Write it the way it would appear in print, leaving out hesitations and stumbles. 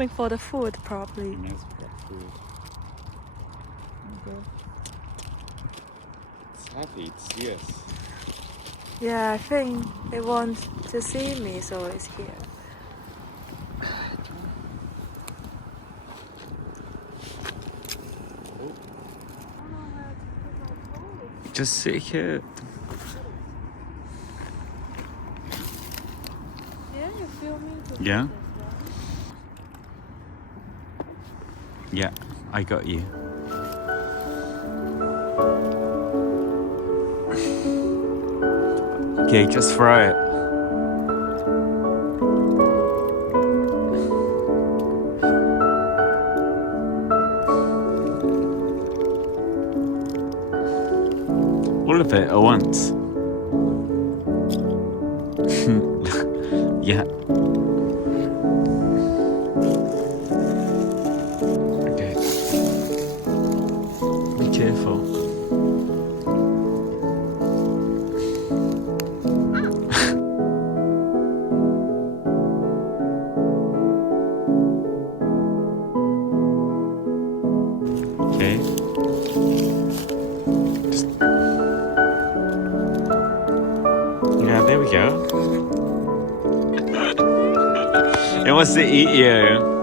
coming for the food, probably. Nice pet food. It's happy, it's yes. Yeah, I think it wants to see me, so it's here. Just sit here. Yeah, you feel me? Yeah? Yeah, I got you. Okay, just throw it. All of it at once. Yeah. Okay. Be careful. Okay. Yeah, there we go. It wants to eat you.